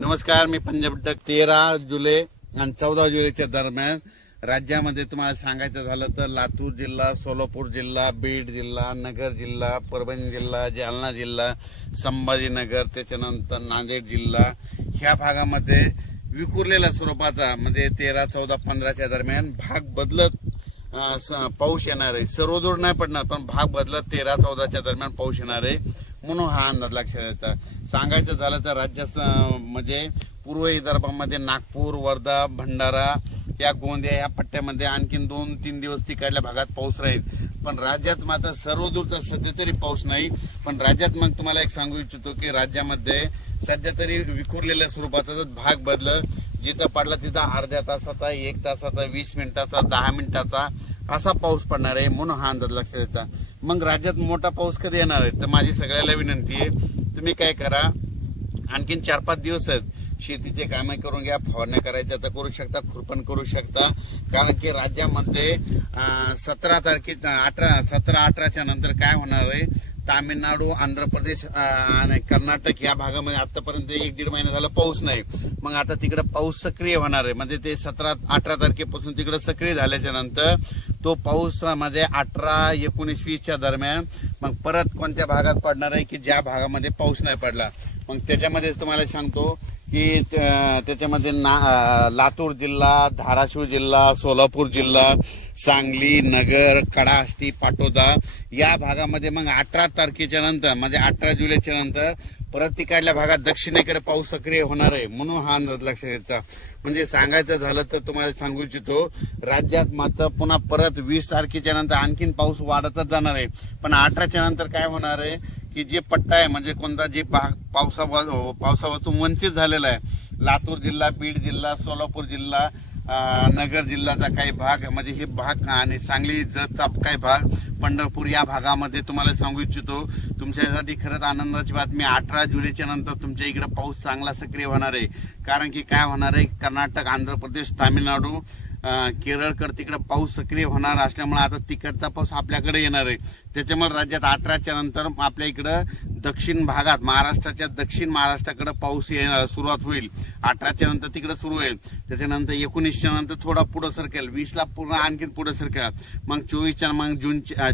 नमस्कार, मी पंजाब डक. 13 जुलै आणि 14 जुलैच्या दरम्यान राज्यामध्ये तुम्हाला सांगायचं झालं तर लातूर जिल्हा, सोलापूर जिल्हा, बीड जिल्हा, नगर जिल्हा, परभणी जिल्हा, जालना जिल्हा, संभाजीनगर, त्याच्यानंतर नांदेड जिल्हा ह्या भागामध्ये विखुरलेल्या स्वरूपाचा म्हणजे 13, 14, 15च्या दरम्यान भाग बदलत पाऊस येणार आहे. सर्वदूर नाही पडणार पण भाग बदलत 13, 14च्या दरम्यान पाऊस येणार आहे म्हणून हा अंदाज लक्षात येतात. सांगायचं झालं तर राज्यात म्हणजे पूर्व विदर्भामध्ये नागपूर, वर्धा, भंडारा या गोंदिया या पट्ट्यामध्ये आणखीन 2-3 दिवस तिकडल्या भागात पाऊस राहील. पण राज्यात मात्र सर्वदूर तर सध्या तरी पाऊस नाही. पण राज्यात मग तुम्हाला एक सांगू इच्छितो की राज्यामध्ये सध्या तरी विखुरलेल्या स्वरूपाचा भाग बदल जिथं पडला तिथं अर्ध्या तासाचा, 1 तासाचा, 20 मिनिटाचा, 10 मिनिटाचा असा पाऊस पडणार आहे म्हणून हा अंदाज लक्षात यायचा. मग राज्यात मोठा पाऊस कधी येणार आहे तर माझी सगळ्याला विनंती आहे, तुम्ही काय करा, आणखीन 4-5 दिवस आहेत, शेतीचे कामे करून घ्या, फवारण्या करायच्या तर करू शकता, खुरपण करू शकता. कारण की राज्यामध्ये 17-18च्या नंतर काय होणार आहे, तामिळनाडू, आंध्र प्रदेश आणि कर्नाटक या भागामध्ये आतापर्यंत 1-1.5 महिना झाला पाऊस नाही. मग आता तिकडे पाऊस सक्रिय होणार आहे. म्हणजे ते 17-18 तारखेपासून तिकडे सक्रिय झाल्याच्या नंतर तो पाऊस मध्ये 18, 19, 20च्या दरम्यान मग परत कोणत्या भागात पडणार आहे की ज्या भागामध्ये पाऊस नाही पडला. मग त्याच्यामध्ये तुम्हाला सांगतो की त्याच्यामध्ये लातूर जिल्हा, धाराशिव जिल्हा, सोलापूर जिल्हा, सांगली, नगर, कडाष्टी, पाटोदा या भागामध्ये मग 18 तारखेच्या नंतर म्हणजे 18 जुलैच्या नंतर परत तिकडल्या भागात दक्षिणेकडे पाऊस सक्रिय होणार आहे म्हणून हा अंदाज लक्षात घ्यायचा. म्हणजे सांगायचं झालं तर तुम्हाला सांगू इच्छितो राज्यात मात्र पुन्हा परत 20 तारखेच्या नंतर आणखीन पाऊस वाढतच जाणार आहे. पण 18च्या नंतर काय होणार आहे की जे पट्टा आहे म्हणजे कोणता जे भाग पावसापासून वंचित झालेला आहे, लातूर जिल्हा, बीड जिल्हा, सोलापूर जिल्हा, नगर जिल्ह्याचा काही भाग म्हणजे हे भाग आणि सांगली, जतचा काही भाग, पंढरपूर या भागामध्ये तुम्हाला सांगू इच्छितो तुमच्यासाठी खरंच आनंदाची बातमी. 18 जुलैच्या नंतर तुमच्या इकडे पाऊस चांगला सक्रिय होणार आहे. कारण की काय होणार आहे, कर्नाटक, आंध्र प्रदेश, तामिळनाडू, केरळकडे तिकडे पाऊस सक्रिय होणार असल्यामुळे आता तिकडचा पाऊस आपल्याकडे येणार आहे. त्याच्यामुळे राज्यात 18च्या नंतर आपल्या इकडं दक्षिण भागात महाराष्ट्राच्या दक्षिण महाराष्ट्राकडे पाऊस सुरुवात होईल. 18च्या नंतर तिकडे सुरू होईल. त्याच्यानंतर 19च्या नंतर थोडा पुढे सरकेल, 20ला पूर्ण आणखी पुढे सरकेल. मग 24च्या मग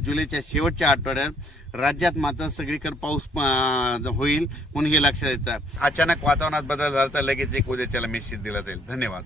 जुलैच्या शेवटच्या आठवड्यात राज्यात मात्र सगळीकडे पाऊस होईल म्हणून हे लक्षात द्यायचं. अचानक वातावरणात बदल झाला तर लगेच एक उद्याच्याला मेसेज दिला जाईल. धन्यवाद.